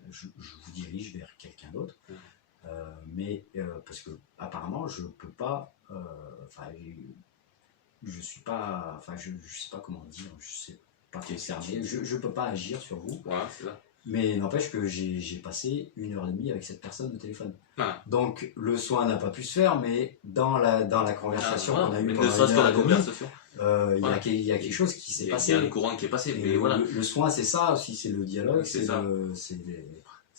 je vous dirige vers quelqu'un d'autre. Parce que apparemment je peux pas, je suis pas, je sais pas comment dire, je sais pas concerné, je peux pas agir sur vous. C'est ça. Mais n'empêche que j'ai passé 1h30 avec cette personne au téléphone. Donc le soin n'a pas pu se faire, mais dans la conversation qu'on a eue pendant il y a quelque chose qui s'est passé. Il y a un courant qui est passé. Mais le soin c'est ça aussi, c'est le dialogue,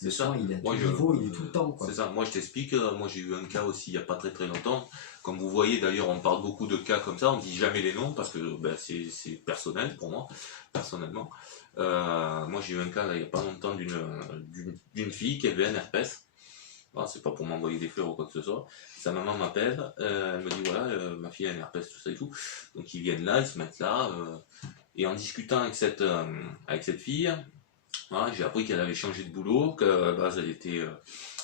le soin, il est à tout niveau, il est tout le temps. C'est ça, moi je t'explique, moi j'ai eu un cas aussi il n'y a pas très très longtemps. Comme vous voyez d'ailleurs, on parle beaucoup de cas comme ça, on ne dit jamais les noms parce que c'est personnel pour moi, personnellement. Moi j'ai eu un cas là, il n'y a pas longtemps d'une fille qui avait un herpès. C'est pas pour m'envoyer des fleurs ou quoi que ce soit. Sa maman m'appelle, elle me dit voilà, ma fille a un herpès, tout ça et tout. Donc ils viennent là, ils se mettent là, et en discutant avec cette fille, Voilà, j'ai appris qu'elle avait changé de boulot, qu'à la base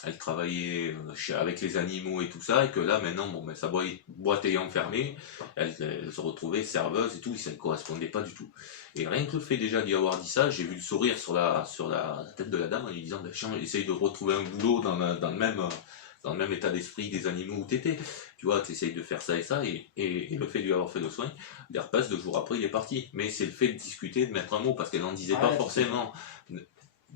elle travaillait avec les animaux et tout ça, et que là maintenant, bon, ben, sa boîte ayant fermé, elle se retrouvait serveuse et tout, et ça ne correspondait pas du tout. Et rien que le fait déjà d'y avoir dit ça, j'ai vu le sourire sur la tête de la dame en lui disant, ben, essaye de retrouver un boulot dans le même état d'esprit des animaux où t'étais. Tu vois, t'essayes de faire ça et ça, et le fait de lui avoir fait le soin, l'herpès, 2 jours après, il est parti. Mais c'est le fait de discuter, de mettre un mot, parce qu'elle n'en disait pas forcément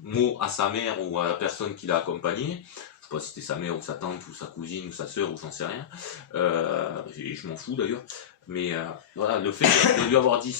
mot à sa mère ou à la personne qui l'a accompagnée. Je sais pas si c'était sa mère ou sa tante ou sa cousine ou sa sœur ou j'en sais rien. Je m'en fous d'ailleurs. Mais voilà, le fait de lui avoir dit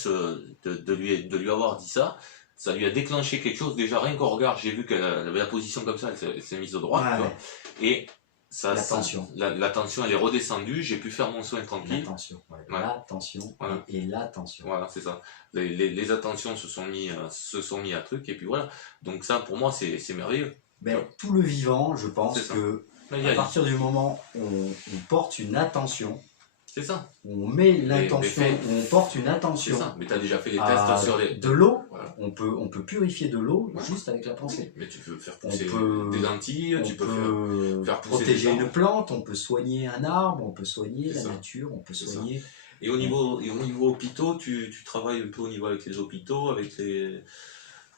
de lui avoir dit ça, ça lui a déclenché quelque chose. Déjà rien qu'au regard, j'ai vu qu'elle avait la position comme ça, elle s'est mise au droit. Tu vois, et ça, la tension elle est redescendue, j'ai pu faire mon soin tranquille. L'attention, l'attention et l'attention. Voilà, c'est ça. Les attentions se sont mis à truc, et puis voilà. Donc ça, pour moi, c'est merveilleux. Ben, tout le vivant, je pense que à partir du moment où on porte une attention, c'est ça. On met l'intention, on porte une attention. C'est ça. Mais tu as déjà fait les tests sur les... De l'eau, voilà. On peut purifier de l'eau juste avec la pensée. Mais tu peux faire pousser des lentilles, tu peux faire pousser protéger une plante, on peut soigner un arbre, on peut soigner la nature, on peut soigner... Et au niveau hôpitaux, tu travailles un peu au niveau avec les hôpitaux, avec les...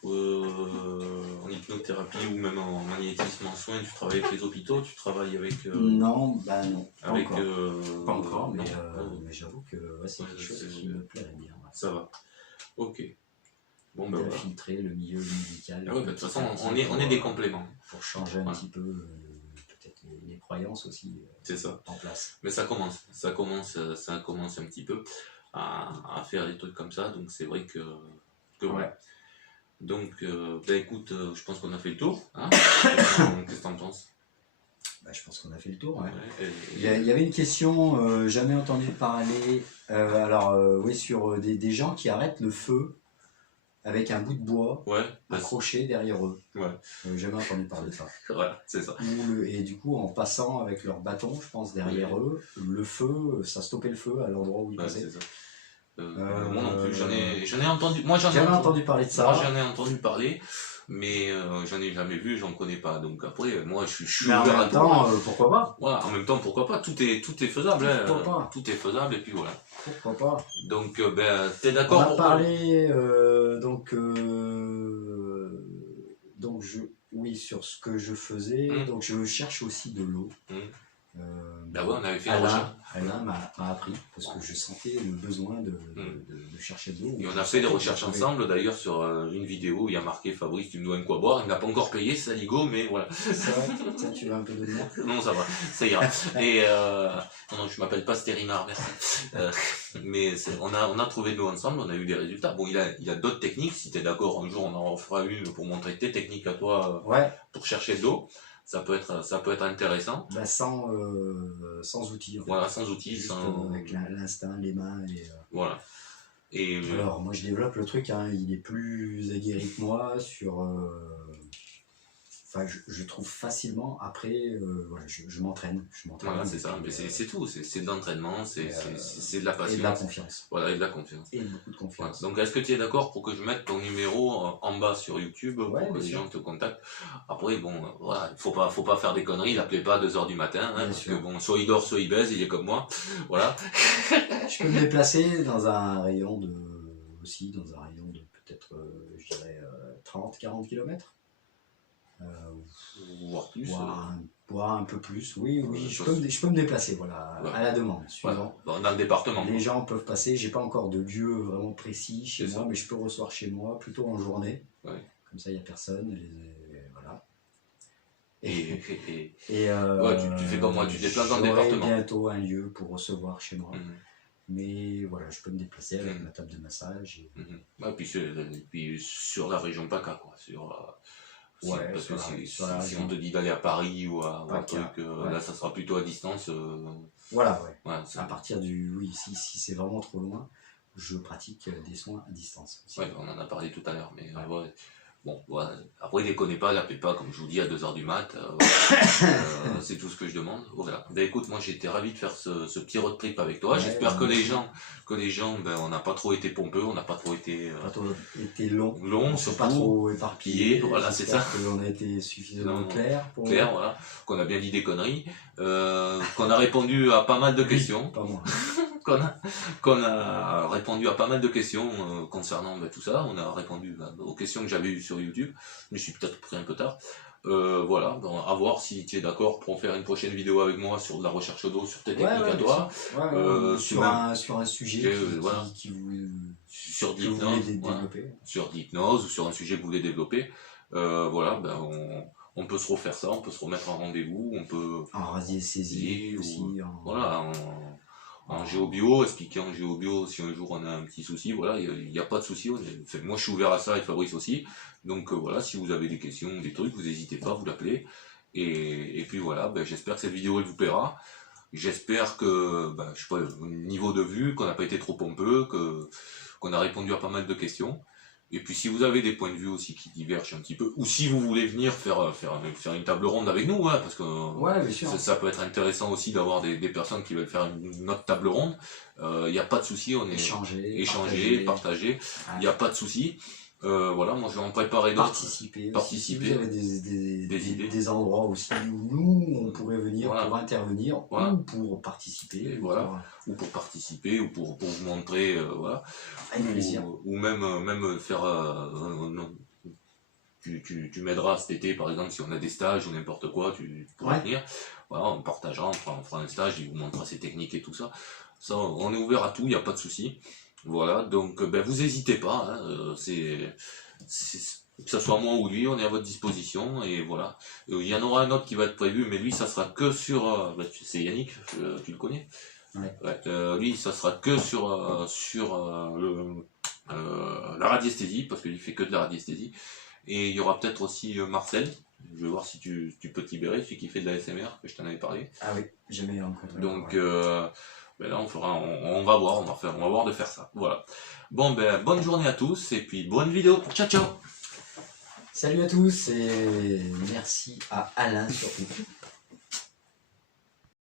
en hypnothérapie ou même en magnétisme en soins, tu travailles avec les hôpitaux, tu travailles avec... Non, bah non, pas avec, encore. Pas encore, mais j'avoue que c'est quelque chose qui me plairait bien. Ouais. Ça va, ok. Bon, ben voilà. Filtrer le milieu médical. Ah ouais, de toute façon, on est des compléments. Pour changer un petit peu peut-être les croyances aussi c'est ça. En place. Mais ça commence un petit peu à faire des trucs comme ça, donc c'est vrai que ouais. Donc, ben écoute, je pense qu'on a fait le tour. Hein. Qu'est-ce que t'en penses? Bah, je pense qu'on a fait le tour. Ouais. Il y avait une question, jamais entendu parler, oui, sur des gens qui arrêtent le feu avec un bout de bois accroché derrière eux. Ouais. Jamais entendu parler de ça. Voilà, c'est ça. Et du coup, en passant avec leur bâton, je pense, derrière eux, le feu, ça stoppait le feu à l'endroit où ils passaient. Moi non plus, j'en ai entendu. Jamais entendu parler de ça. Moi j'en ai entendu parler, mais j'en ai jamais vu, j'en connais pas. Donc après, moi je suis ouvert à tout. En même temps, pourquoi pas? Voilà, en même temps, pourquoi pas? Tout est faisable. Pourquoi pas? Tout est faisable, et puis voilà. Pourquoi pas? Donc, t'es d'accord? On a parlé, oui, sur ce que je faisais. Donc je cherche aussi de l'eau. Bah ouais, on avait fait une recherche. Alain m'a appris parce que je sentais le besoin de chercher de l'eau. Et on a fait des recherches ensemble d'ailleurs sur une vidéo où il y a marqué Fabrice, tu me dois quoi boire. Il n'a pas encore payé, saligo, mais voilà. C'est vrai. Tiens, tu veux un peu de moi? Non, ça va, ça ira. Et non, je m'appelle pas Stérinar, merci. Mais on a trouvé de l'eau ensemble, on a eu des résultats. Bon, il a d'autres techniques. Si t'es d'accord, un jour on en fera une pour montrer tes techniques à toi pour chercher de l'eau. Ça peut être intéressant. Bah sans outils. En fait. Voilà, sans outils. Juste avec l'instinct, les mains. Voilà. Et alors, moi je développe le truc, hein, il est plus aguerri que moi sur... Enfin, je trouve facilement, après, voilà, je m'entraîne. Voilà, c'est ça, mais c'est tout, c'est de l'entraînement, c'est de la patience. Et de la confiance. Voilà, et de la confiance. Et beaucoup de confiance. Voilà. Donc, est-ce que tu es d'accord pour que je mette ton numéro en bas sur YouTube pour que les gens te contactent? Après, bon, voilà, faut pas faire des conneries, l'appelez pas à 2h du matin, hein, parce que bon, soit il dort, soit il baise, il est comme moi, voilà. Je peux me déplacer dans un rayon de peut-être, je dirais, 30-40 km. Voire plus. Voire un peu plus, oui, je peux me déplacer, voilà, à la demande, suivant. Voilà. Dans le département. Les gens peuvent passer, j'ai pas encore de lieu vraiment précis chez moi, mais je peux recevoir chez moi, plutôt en journée. Ouais. Comme ça, il n'y a personne, voilà. Et tu fais comme moi, tu te déplaces dans le département. J'aurai bientôt un lieu pour recevoir chez moi. Mais voilà, je peux me déplacer avec ma table de massage. Puis sur la région PACA, quoi. Parce que si on te dit d'aller à Paris ou à un truc, là ça sera plutôt à distance. Voilà, ouais. À partir si c'est vraiment trop loin, je pratique des soins à distance. Ouais, on en a parlé tout à l'heure, mais Bon, voilà. Après, déconnez pas, l'appelez pas, comme je vous dis, à 2h du mat. C'est tout ce que je demande. Voilà. Ben écoute, moi j'ai été ravi de faire ce petit road trip avec toi. Ouais, J'espère que les gens, ben, on n'a pas trop été pompeux, on n'a pas trop été Pas trop été long. long, C'est surtout. pas trop éparpillé. Voilà, c'est ça. On a été suffisamment clair. Clair, voilà. Qu'on a bien dit des conneries. Qu'on a répondu à pas mal de questions. Pas moi. qu'on a répondu à pas mal de questions concernant tout ça. On a répondu aux questions que j'avais eues sur YouTube. Je me suis peut-être pris un peu tard. Voilà, donc, à voir si tu es d'accord pour faire une prochaine vidéo avec moi sur de la recherche d'eau, sur tes techniques à toi. Sur un sujet qui vous... Sur de l'hypnose, sur de l'hypnose ou sur un sujet que vous voulez développer. Voilà, ben on peut se refaire ça, on peut se remettre en rendez-vous, on peut... En radiesthésie aussi. Voilà, en géobio, expliquer en géobio si un jour on a un petit souci, voilà, il n'y a pas de souci. Moi je suis ouvert à ça et Fabrice aussi. Donc voilà, si vous avez des questions, des trucs, vous n'hésitez pas, vous l'appelez. Et puis voilà, ben, j'espère que cette vidéo elle vous plaira. J'espère que, je sais pas, au niveau de vue, qu'on n'a pas été trop pompeux, qu'on a répondu à pas mal de questions. Et puis si vous avez des points de vue aussi qui divergent un petit peu, ou si vous voulez venir faire une table ronde avec nous, hein, parce que bien sûr. Ça peut être intéressant aussi d'avoir des personnes qui veulent faire une autre table ronde. Il n'y a pas de souci, on est échanger, partager. Il n'y a pas de souci. Voilà, moi je vais en préparer d'autres. Participer. Si vous avez des idées, des endroits aussi où nous on pourrait venir pour intervenir ou pour participer. Ou pour participer, ou pour vous montrer, voilà. Ou même faire. Tu m'aideras cet été par exemple si on a des stages ou n'importe quoi, tu pourras venir. Voilà, on partagera, on fera un stage, il vous montrera ses techniques et tout ça. Ça, on est ouvert à tout, il n'y a pas de souci. Voilà, donc vous n'hésitez pas, hein, que ce soit moi ou lui, on est à votre disposition, et voilà. Il y en aura un autre qui va être prévu, mais lui, ça sera que sur... c'est Yannick, tu le connais ? Lui, ça sera que sur la radiesthésie, parce qu'il fait que de la radiesthésie. Et il y aura peut-être aussi Marcel, je vais voir si tu peux te libérer, celui qui fait de la SMR, que je t'en avais parlé. Ah oui, jamais rencontré. Donc... là on va voir de faire ça. Voilà. Bon bonne journée à tous et puis bonne vidéo. Ciao ciao. Salut à tous et merci à Alain surtout.